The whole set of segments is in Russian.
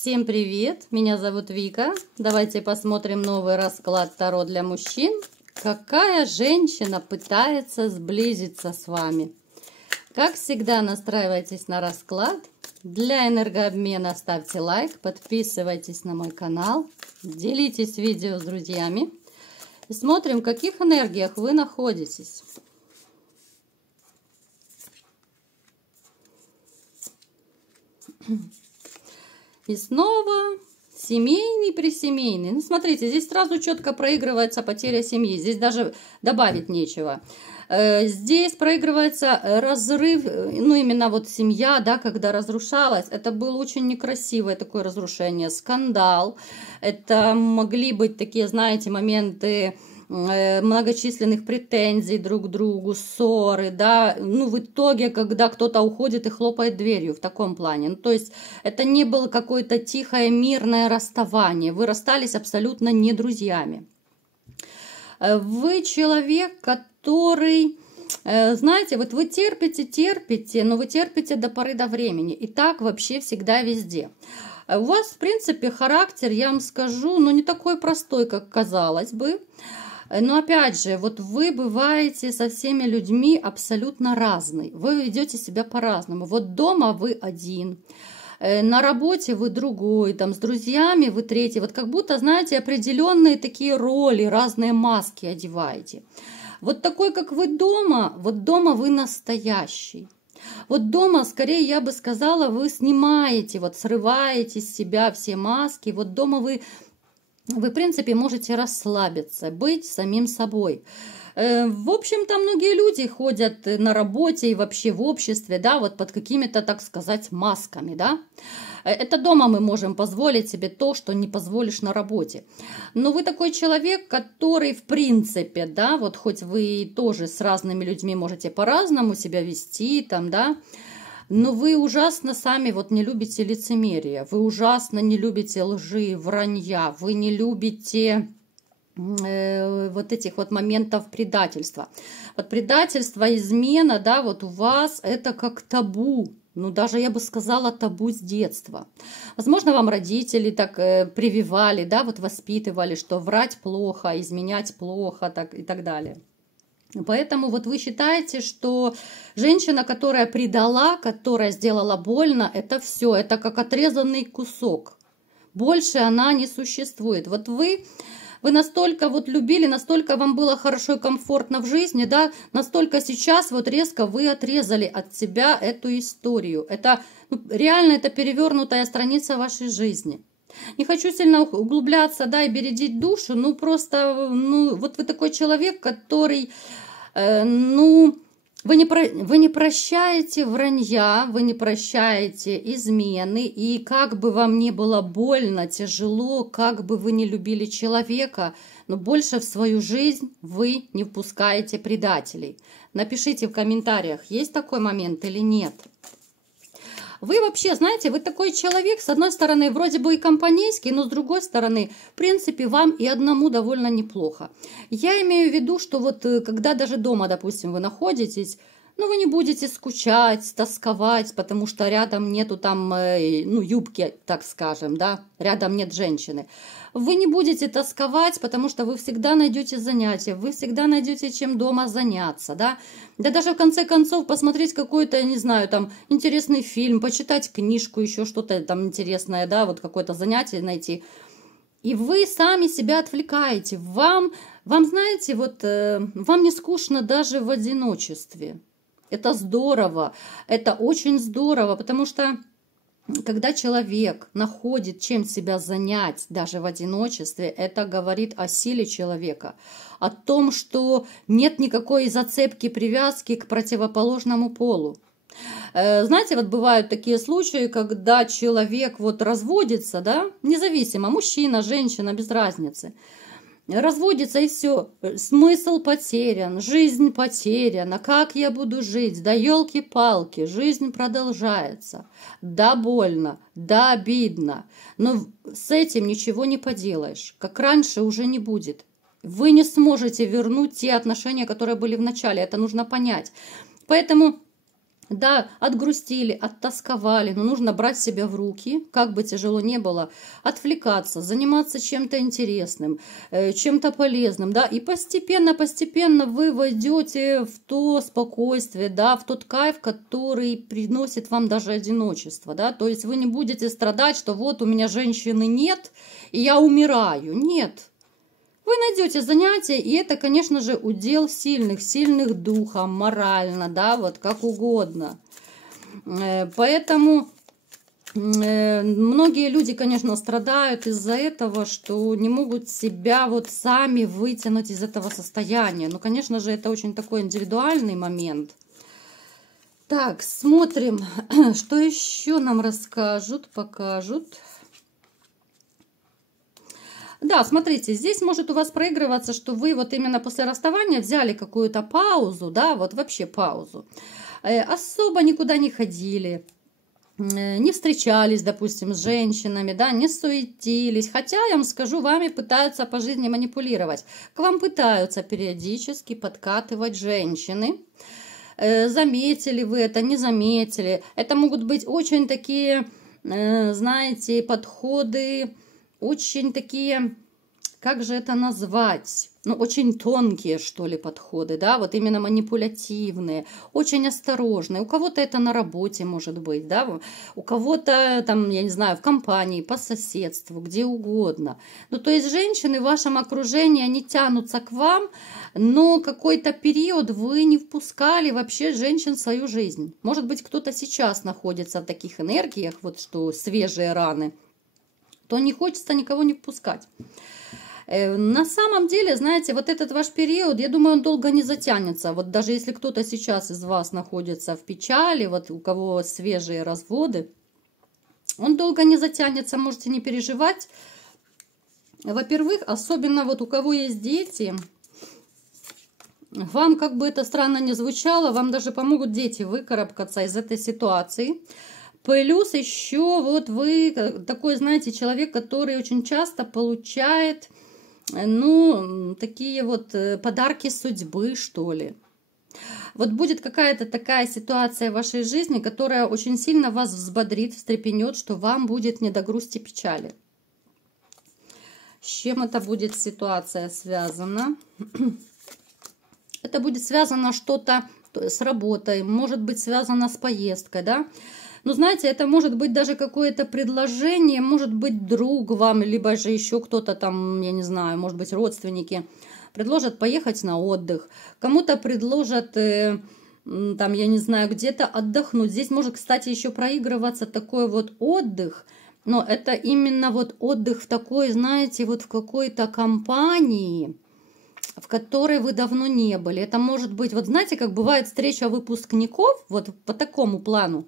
Всем привет! Меня зовут Вика. Давайте посмотрим новый расклад Таро для мужчин. Какая женщина пытается сблизиться с вами? Как всегда, настраивайтесь на расклад. Для энергообмена ставьте лайк, подписывайтесь на мой канал, делитесь видео с друзьями. И смотрим, в каких энергиях вы находитесь. И снова семейный-пресемейный. Ну, смотрите, здесь сразу четко проигрывается потеря семьи. Здесь даже добавить нечего. Здесь проигрывается разрыв, ну, именно вот семья, да, когда разрушалась. Это было очень некрасивое такое разрушение, скандал. Это могли быть такие, знаете, моменты многочисленных претензий друг к другу, ссоры, да, ну, в итоге, когда кто-то уходит и хлопает дверью в таком плане, ну, то есть это не было какое-то тихое мирное расставание, вы расстались абсолютно не друзьями. Вы человек, который, знаете, вот вы терпите, но вы терпите до поры до времени, и так вообще всегда везде. У вас, в принципе, характер, я вам скажу, ну, не такой простой, как казалось бы. Но опять же, вот вы бываете со всеми людьми абсолютно разный. Вы ведете себя по-разному. Вот дома вы один, на работе вы другой, там с друзьями вы третий. Вот как будто, знаете, определенные такие роли, разные маски одеваете. Вот такой, как вы дома, вот дома вы настоящий. Вот дома, скорее, я бы сказала, вы снимаете, вот срываете с себя все маски. Вот дома вы, в принципе, можете расслабиться, быть самим собой. В общем-то, многие люди ходят на работе и вообще в обществе, да, вот под какими-то, так сказать, масками, да. Это дома мы можем позволить себе то, что не позволишь на работе. Но вы такой человек, который, в принципе, да, вот хоть вы тоже с разными людьми можете по-разному себя вести, там, да, но вы ужасно сами вот не любите лицемерие, вы ужасно не любите лжи, вранья, вы не любите вот этих вот моментов предательства. Вот предательство, измена, да, вот у вас это как табу. Ну, даже я бы сказала, табу с детства. Возможно, вам родители так прививали, да, вот воспитывали, что врать плохо, изменять плохо, так, и так далее. Поэтому вот вы считаете, что женщина, которая предала, которая сделала больно, это все, это как отрезанный кусок. Больше она не существует. Вот вы настолько вот любили, настолько вам было хорошо и комфортно в жизни, да, настолько сейчас вот резко вы отрезали от себя эту историю. Это реально это перевернутая страница вашей жизни. Не хочу сильно углубляться, да, и бередить душу, ну просто, ну вот вы такой человек, который, вы не прощаете вранья, вы не прощаете измены, и как бы вам ни было больно, тяжело, как бы вы ни любили человека, но больше в свою жизнь вы не впускаете предателей. Напишите в комментариях, есть такой момент или нет. Вы вообще, знаете, вы такой человек, с одной стороны, вроде бы и компанейский, но с другой стороны, в принципе, вам и одному довольно неплохо. Я имею в виду, что вот когда даже дома, допустим, вы находитесь, ну, вы не будете скучать, тосковать, потому что рядом нету там, ну, юбки, так скажем, да, рядом нет женщины. Вы не будете тосковать, потому что вы всегда найдете занятия, вы всегда найдете чем дома заняться, да. Да даже в конце концов посмотреть какой-то, не знаю, там, интересный фильм, почитать книжку, еще что-то там интересное, да, вот какое-то занятие найти. И вы сами себя отвлекаете. Вам знаете, вот, вам не скучно даже в одиночестве. Это здорово, это очень здорово, потому что когда человек находит чем себя занять даже в одиночестве, это говорит о силе человека, о том, что нет никакой зацепки, привязки к противоположному полу. Знаете, вот бывают такие случаи, когда человек вот разводится, да, независимо, мужчина, женщина, без разницы. Разводится и все, смысл потерян, жизнь потеряна, как я буду жить, да елки-палки, жизнь продолжается, да больно, да обидно, но с этим ничего не поделаешь, как раньше уже не будет. Вы не сможете вернуть те отношения, которые были в начале, это нужно понять. Поэтому Да, отгрустили, оттосковали, но нужно брать себя в руки, как бы тяжело не было, отвлекаться, заниматься чем-то интересным, чем-то полезным, да, и постепенно вы войдете в то спокойствие, да, в тот кайф, который приносит вам даже одиночество, да, то есть вы не будете страдать, что вот у меня женщины нет, и я умираю, нет. Вы найдете занятия, и это, конечно же, удел сильных духом, морально, да, вот как угодно. Поэтому многие люди, конечно, страдают из-за этого, что не могут себя вот сами вытянуть из этого состояния. Но, конечно же, это очень такой индивидуальный момент. Так, смотрим, что еще нам расскажут, покажут. Да, смотрите, здесь может у вас проигрываться, что вы вот именно после расставания взяли какую-то паузу, да, вот вообще паузу. Особо никуда не ходили, не встречались, допустим, с женщинами, да, не суетились. Хотя, я вам скажу, вами пытаются по жизни манипулировать. К вам пытаются периодически подкатывать женщины. Заметили вы это, не заметили. Это могут быть очень такие, знаете, подходы, очень такие, как же это назвать, ну, очень тонкие, что ли, подходы, да, вот именно манипулятивные, очень осторожные. У кого-то это на работе может быть, да, у кого-то там, я не знаю, в компании, по соседству, где угодно. Ну, то есть женщины в вашем окружении, они тянутся к вам, но какой-то период вы не впускали вообще женщин в свою жизнь. Может быть, кто-то сейчас находится в таких энергиях, вот что свежие раны, то не хочется никого не впускать. На самом деле, знаете, вот этот ваш период, я думаю, он долго не затянется. Вот даже если кто-то сейчас из вас находится в печали, вот у кого свежие разводы, он долго не затянется, можете не переживать. Во-первых, особенно вот у кого есть дети, вам, как бы это странно ни звучало, вам даже помогут дети выкарабкаться из этой ситуации. Плюс еще вот вы такой, знаете, человек, который очень часто получает, ну, такие вот подарки судьбы, что ли. Вот будет какая-то такая ситуация в вашей жизни, которая очень сильно вас взбодрит, встрепенет, что вам будет не до грусти печали. С чем это будет ситуация связана? Это будет связано что-то с работой, может быть связано с поездкой, да? Ну, знаете, это может быть даже какое-то предложение, может быть друг вам, либо же еще кто-то там, я не знаю, может быть родственники, предложат поехать на отдых. Кому-то предложат, там, я не знаю, где-то отдохнуть. Здесь может, кстати, еще проигрываться такой вот отдых, но это именно вот отдых в такой, знаете, вот в какой-то компании, в которой вы давно не были. Это может быть, вот знаете, как бывает встреча выпускников, вот по такому плану.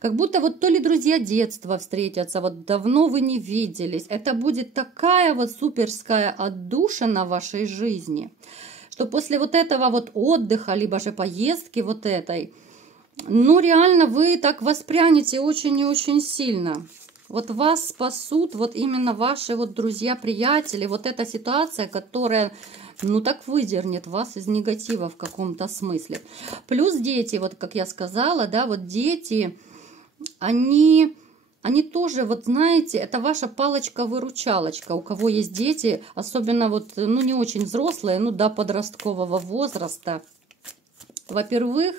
Как будто вот то ли друзья детства встретятся, вот давно вы не виделись. Это будет такая вот суперская отдушина в вашей жизни, что после вот этого вот отдыха, либо же поездки вот этой, ну реально вы так воспрянете очень и очень сильно. Вот вас спасут вот именно ваши вот друзья-приятели, вот эта ситуация, которая, ну так выдернет вас из негатива в каком-то смысле. Плюс дети, вот как я сказала, да, вот дети... Они тоже, вот знаете, это ваша палочка-выручалочка. У кого есть дети, особенно вот, ну не очень взрослые, ну до подросткового возраста. Во-первых,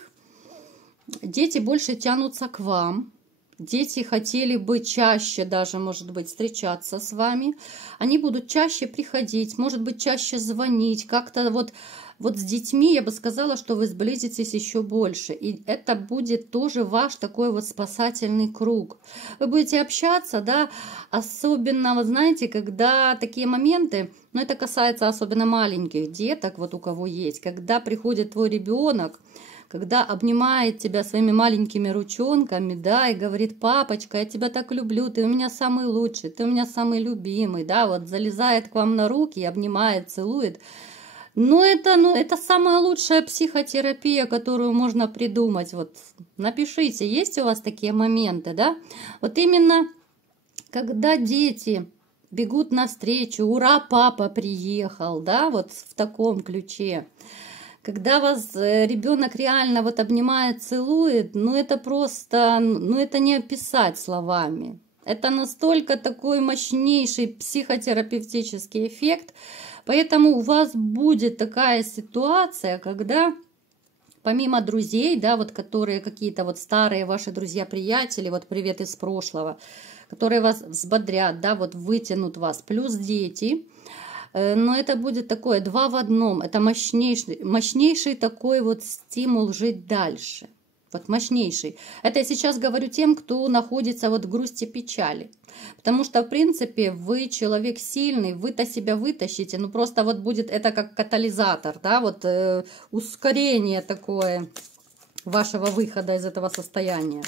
дети больше тянутся к вам. Дети хотели бы чаще даже, может быть, встречаться с вами. Они будут чаще приходить, может быть, чаще звонить, как-то вот с детьми я бы сказала, что вы сблизитесь еще больше. И это будет тоже ваш такой вот спасательный круг. Вы будете общаться, да, особенно, вот знаете, когда такие моменты, но это касается особенно маленьких деток, вот у кого есть, когда приходит твой ребенок, когда обнимает тебя своими маленькими ручонками, да, и говорит: папочка, я тебя так люблю, ты у меня самый лучший, ты у меня самый любимый, да, вот залезает к вам на руки, обнимает, целует. Ну, это самая лучшая психотерапия, которую можно придумать. Вот напишите, есть у вас такие моменты, да? Вот именно, когда дети бегут навстречу, ура, папа приехал, да, вот в таком ключе. Когда вас ребенок реально вот обнимает, целует, ну это просто, ну это не описать словами. Это настолько такой мощнейший психотерапевтический эффект. Поэтому у вас будет такая ситуация, когда помимо друзей, да, вот которые какие-то вот старые ваши друзья-приятели, вот привет из прошлого, которые вас взбодрят, да, вот вытянут вас, плюс дети. Но это будет такое 2 в 1. Это мощнейший такой вот стимул жить дальше. Вот мощнейший. Это я сейчас говорю тем, кто находится вот в грусти, печали. Потому что, в принципе, вы человек сильный, вы-то себя вытащите. Ну, просто вот будет это как катализатор, да, вот ускорение такое вашего выхода из этого состояния.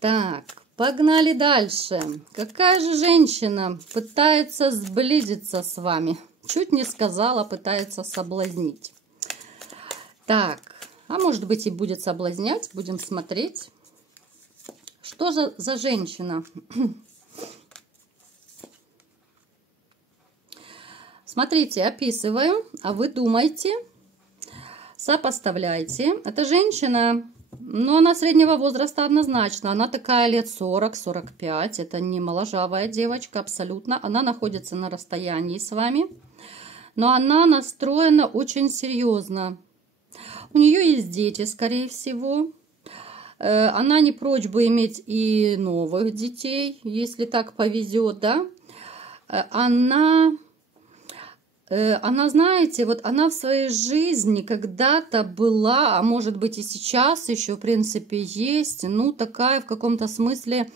Так. Погнали дальше. Какая же женщина пытается сблизиться с вами? Чуть не сказала, пытается соблазнить. Так, а может быть и будет соблазнять. Будем смотреть. Что же за женщина? Смотрите, описываю, а вы думайте, сопоставляйте. Эта женщина... Но она среднего возраста однозначно. Она такая лет 40-45. Это не моложавая девочка абсолютно. Она находится на расстоянии с вами. Но она настроена очень серьезно. У нее есть дети, скорее всего. Она не прочь бы иметь и новых детей, если так повезет, да. Она, знаете, вот она в своей жизни когда-то была, а может быть и сейчас еще, в принципе, есть, ну, такая в каком-то смысле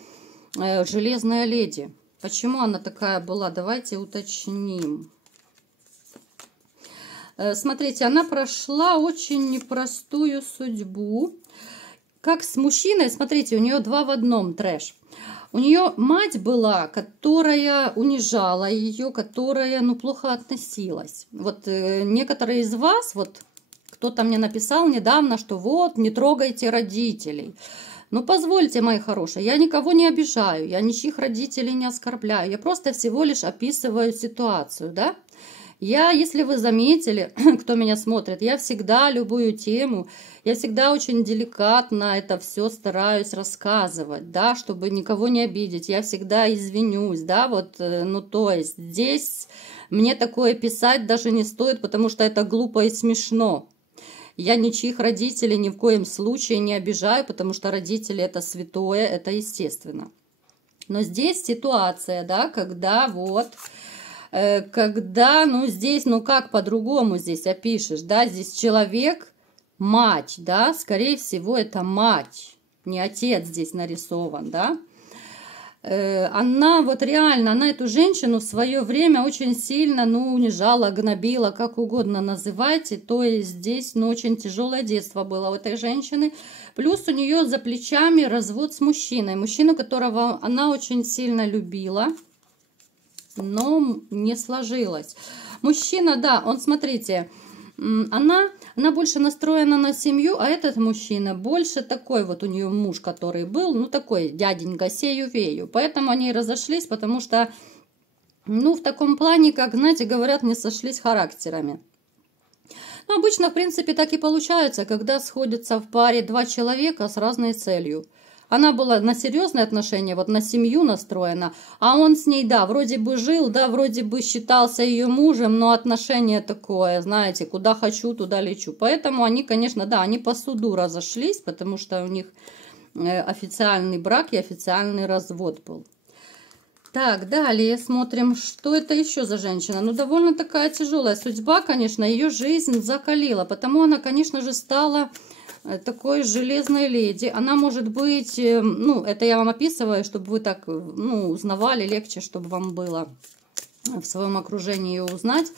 железная леди. Почему она такая была? Давайте уточним. Смотрите, она прошла очень непростую судьбу. Как с мужчиной, смотрите, у нее 2 в 1 трэш. У нее мать была, которая унижала ее, которая, ну, плохо относилась. Вот некоторые из вас, вот кто-то мне написал недавно, что вот, не трогайте родителей. Ну, позвольте, мои хорошие, я никого не обижаю, я ничьих родителей не оскорбляю. Я просто всего лишь описываю ситуацию, да. Я, если вы заметили, кто меня смотрит, я всегда любую тему, я всегда очень деликатно это все стараюсь рассказывать, да, чтобы никого не обидеть. Я всегда извинюсь, да, вот, ну, то есть здесь мне такое писать даже не стоит, потому что это глупо и смешно. Я ничьих родителей ни в коем случае не обижаю, потому что родители это святое, это естественно. Но здесь ситуация, да, когда вот... Когда, ну, здесь, ну, как по-другому здесь опишешь, да, здесь человек, мать, да, скорее всего, это мать, не отец здесь нарисован, да. Она вот реально, она эту женщину в свое время очень сильно, ну, унижала, гнобила, как угодно называйте, то есть здесь, ну, очень тяжелое детство было у этой женщины, плюс у нее за плечами развод с мужчиной, мужчину, которого она очень сильно любила, но не сложилось. Мужчина, да, он, смотрите, она больше настроена на семью, а этот мужчина больше такой вот у нее муж, который был, ну такой дяденька сею-вею. Поэтому они разошлись, потому что, ну в таком плане, как, знаете, говорят, не сошлись характерами. Но обычно, в принципе, так и получается, когда сходятся в паре 2 человека с разной целью. Она была на серьезные отношения, вот на семью настроена, а он с ней, да, вроде бы жил, да, вроде бы считался ее мужем, но отношение такое, знаете, куда хочу, туда лечу. Поэтому они, конечно, да, они по суду разошлись, потому что у них официальный брак и официальный развод был. Так, далее смотрим, что это еще за женщина. Ну, довольно такая тяжелая судьба, конечно, ее жизнь закалила, потому она, конечно же, стала... такой железной леди. Она может быть, ну, это я вам описываю, чтобы вы так, ну, узнавали, легче, чтобы вам было в своем окружении ее узнать.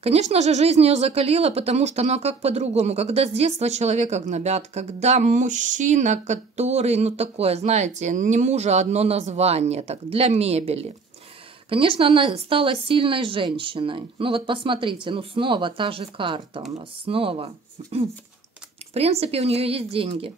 Конечно же, жизнь ее закалила, потому что, ну, а как по-другому? Когда с детства человека гнобят, когда мужчина, который, ну, такое, знаете, не мужа одно название, так, для мебели. Конечно, она стала сильной женщиной. Ну, вот посмотрите, ну, снова та же карта у нас, снова. В принципе, у нее есть деньги.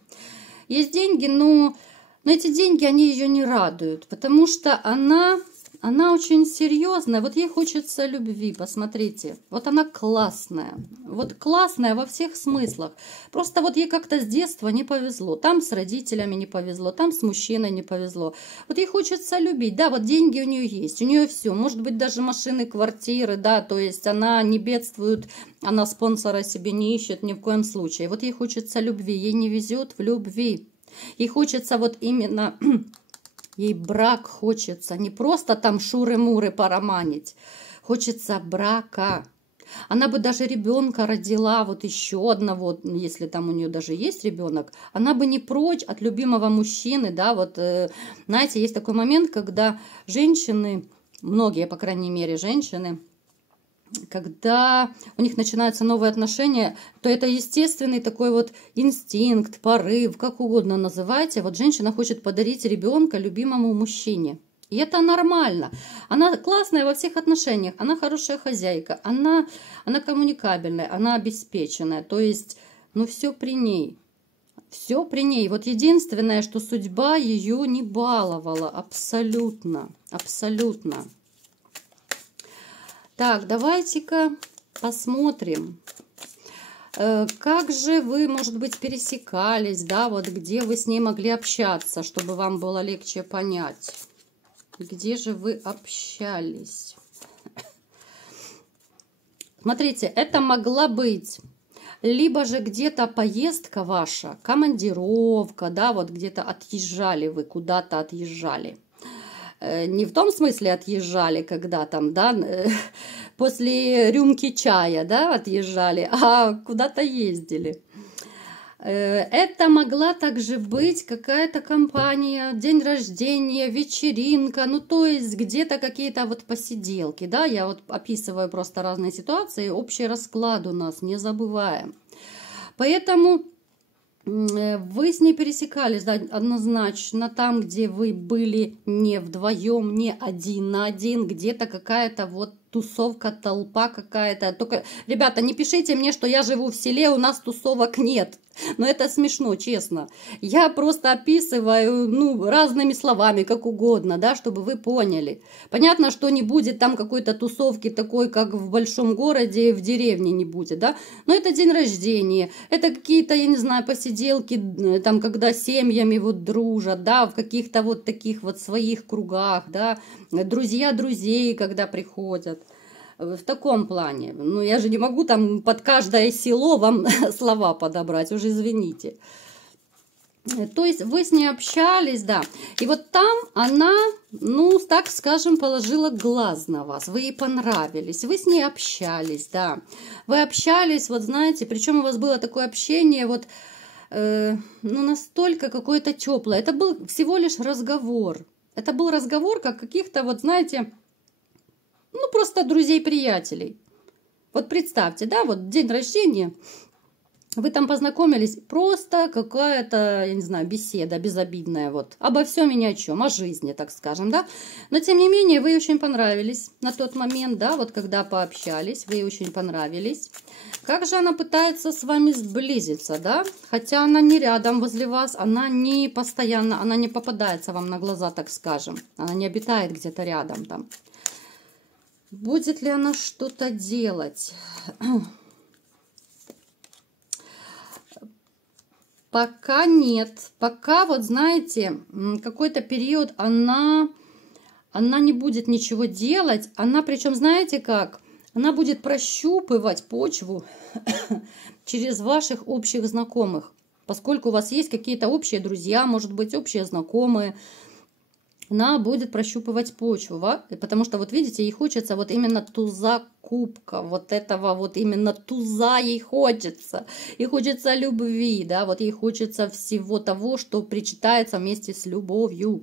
Есть деньги, но эти деньги, они ее не радуют, потому что она она очень серьезная, вот ей хочется любви, посмотрите, вот она классная, вот классная во всех смыслах, просто вот ей как-то с детства не повезло, там с родителями не повезло, там с мужчиной не повезло, вот ей хочется любить, да, вот деньги у нее есть, у нее все, может быть даже машины, квартиры, да, то есть она не бедствует, она спонсора себе не ищет ни в коем случае, вот ей хочется любви, ей не везет в любви, ей хочется вот именно... Ей брак хочется, не просто там шуры-муры пороманить, хочется брака. Она бы даже ребенка родила, вот еще одного, если там у нее даже есть ребенок, она бы не прочь от любимого мужчины, да, вот, знаете, есть такой момент, когда женщины, многие, по крайней мере, женщины, когда у них начинаются новые отношения, то это естественный такой вот инстинкт, порыв, как угодно называйте. Вот женщина хочет подарить ребенка любимому мужчине. И это нормально. Она классная во всех отношениях. Она хорошая хозяйка. Она коммуникабельная, она обеспеченная. То есть, ну, все при ней. Все при ней. Вот единственное, что судьба ее не баловала. Абсолютно. Абсолютно. Так, давайте-ка посмотрим, как же вы, может быть, пересекались, да, вот где вы с ней могли общаться, чтобы вам было легче понять. Где же вы общались? Смотрите, это могла быть либо же где-то поездка ваша, командировка, да, вот где-то отъезжали вы, куда-то отъезжали. Не в том смысле отъезжали, когда там, да, после рюмки чая, да, отъезжали, а куда-то ездили. Это могла также быть какая-то компания, день рождения, вечеринка, ну то есть где-то какие-то вот посиделки, да, я вот описываю просто разные ситуации, общий расклад у нас, не забываем. Поэтому... Вы с ней пересекались, да, однозначно, там, где вы были не вдвоем, не один на один, где-то какая-то вот тусовка, толпа какая-то. Только, ребята, не пишите мне, что я живу в селе, у нас тусовок нет. Но это смешно, честно. Я просто описываю, ну, разными словами, как угодно, да, чтобы вы поняли. Понятно, что не будет там какой-то тусовки такой, как в большом городе, в деревне не будет, да. Но это день рождения, это какие-то, я не знаю, посиделки, там, когда семьями вот дружат, да, в каких-то вот таких вот своих кругах, да, друзья друзей, когда приходят. В таком плане. Ну, я же не могу там под каждое село вам слова подобрать, уже извините. То есть вы с ней общались, да. И вот там она, ну, так скажем, положила глаз на вас. Вы ей понравились, вы с ней общались, да. Вы общались, вот знаете, причем у вас было такое общение, вот, ну, настолько какое-то теплое. Это был всего лишь разговор. Это был разговор, как каких-то, вот, знаете... Ну, просто друзей-приятелей. Вот представьте, да, вот день рождения, вы там познакомились, просто какая-то, я не знаю, беседа безобидная, вот, обо всем и ни о чем, о жизни, так скажем, да. Но, тем не менее, вы ей очень понравились на тот момент, да, вот когда пообщались, вы ей очень понравились. Как же она пытается с вами сблизиться, да, хотя она не рядом возле вас, она не постоянно, она не попадается вам на глаза, так скажем, она не обитает где-то рядом там. Будет ли она что-то делать? Пока нет. Пока, вот знаете, какой-то период она не будет ничего делать. Она, причем, знаете как? Она будет прощупывать почву через ваших общих знакомых. Поскольку у вас есть какие-то общие друзья, может быть, общие знакомые, она будет прощупывать почву, потому что, вот видите, ей хочется вот именно туза кубка, вот этого вот именно туза ей хочется. Ей хочется любви, да, вот ей хочется всего того, что причитается вместе с любовью.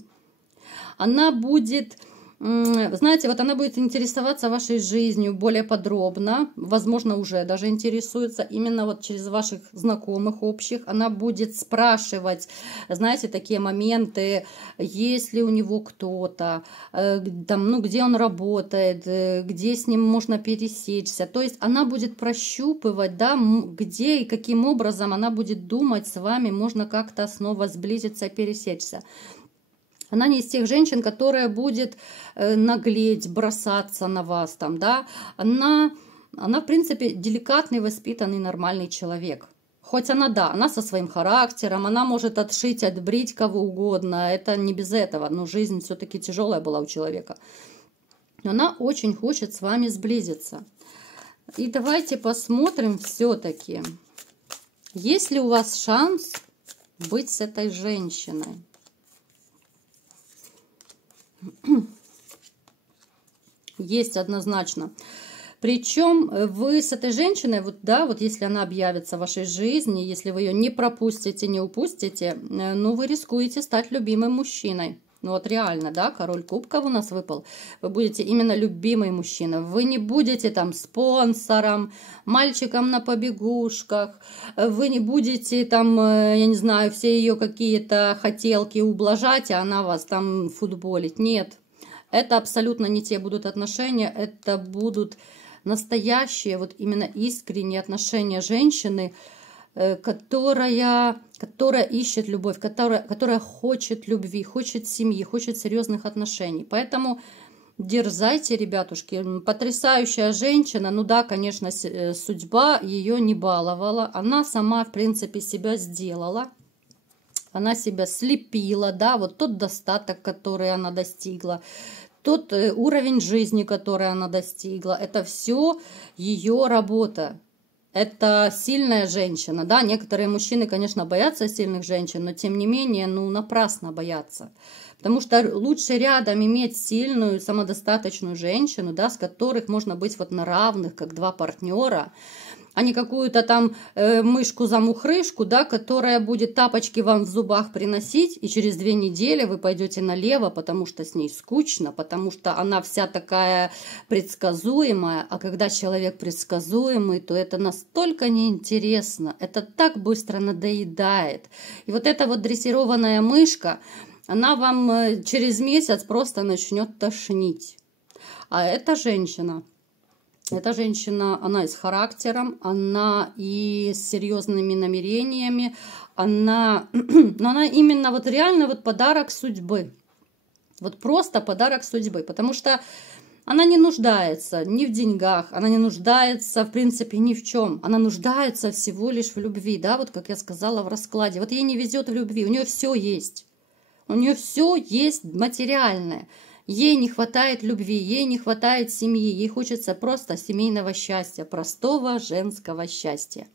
Она будет... Знаете, вот она будет интересоваться вашей жизнью более подробно, возможно, уже даже интересуется именно вот через ваших знакомых общих. Она будет спрашивать, знаете, такие моменты, есть ли у него кто-то, там, ну, где он работает, где с ним можно пересечься. То есть она будет прощупывать, да, где и каким образом она будет думать с вами, можно как-то снова сблизиться, пересечься. Она не из тех женщин, которая будет наглеть, бросаться на вас там, да. Она, в принципе, деликатный, воспитанный, нормальный человек. Хоть она, да, она со своим характером, она может отшить, отбрить кого угодно, это не без этого, но жизнь все-таки тяжелая была у человека. Но она очень хочет с вами сблизиться. И давайте посмотрим все-таки, есть ли у вас шанс быть с этой женщиной. Есть однозначно. Причем вы с этой женщиной, вот, да, вот если она объявится в вашей жизни, если вы ее не пропустите, не упустите, ну, вы рискуете стать любимым мужчиной. Ну, вот реально, да, король кубков у нас выпал. Вы будете именно любимый мужчина. Вы не будете там спонсором, мальчиком на побегушках. Вы не будете там, я не знаю, все ее какие-то хотелки ублажать, а она вас там футболить. Нет. Это абсолютно не те будут отношения, это будут настоящие, вот именно искренние отношения женщины, которая ищет любовь, которая хочет любви, хочет семьи, хочет серьезных отношений. Поэтому дерзайте, ребятушки. Потрясающая женщина. Ну да, конечно, судьба ее не баловала. Она сама, в принципе, себя сделала. Она себя слепила, да, вот тот достаток, который она достигла, тот уровень жизни, который она достигла, это все ее работа. Это сильная женщина, да, некоторые мужчины, конечно, боятся сильных женщин, но тем не менее, ну, напрасно боятся. Потому что лучше рядом иметь сильную, самодостаточную женщину, да, с которых можно быть вот на равных, как два партнера, а не какую-то там мышку-замухрышку, да, которая будет тапочки вам в зубах приносить, и через 2 недели вы пойдете налево, потому что с ней скучно, потому что она вся такая предсказуемая, а когда человек предсказуемый, то это настолько неинтересно, это так быстро надоедает. И вот эта вот дрессированная мышка, она вам через месяц просто начнет тошнить. А эта женщина, она и с характером, она и с серьезными намерениями, но она именно вот реально вот подарок судьбы. Вот просто подарок судьбы, потому что она не нуждается ни в деньгах, она не нуждается, в принципе, ни в чем. Она нуждается всего лишь в любви, да, вот как я сказала в раскладе. Вот ей не везет в любви, у нее все есть. У нее все есть материальное. Ей не хватает любви, ей не хватает семьи, ей хочется просто семейного счастья, простого женского счастья.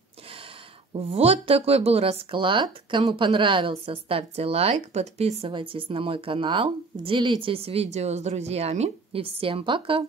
Вот такой был расклад. Кому понравился, ставьте лайк, подписывайтесь на мой канал, делитесь видео с друзьями и всем пока!